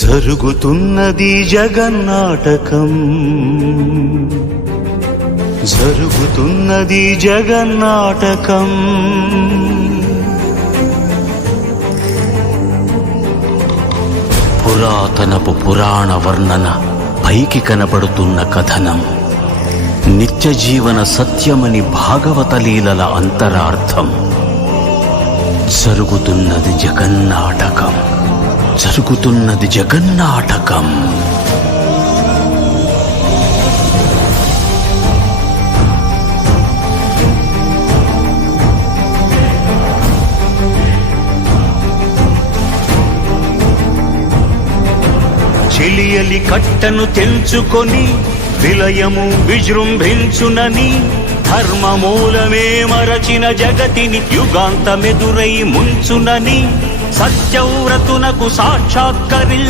జరుగుతున్నది జగన్నాటకం, జరుగుతున్నది జగన్నాటకం. పురాతనపు పురాణ వర్ణన, పైకి కనబడుతున్న కథనం, నిత్య జీవన సత్యమని భాగవత లీలల అంతరార్థం. జరుగుతున్నది జగన్నాటకం, జరుగుతున్నది జగన్నాటకం. చెలియలి కట్టను తెంచుకొని విలయము విజృంభించునని, ధర్మమూలమే మరచిన జగతిని యుగాంతమెదురై ముంచునని, సత్యవ్రతునకు సాక్షాత్కరి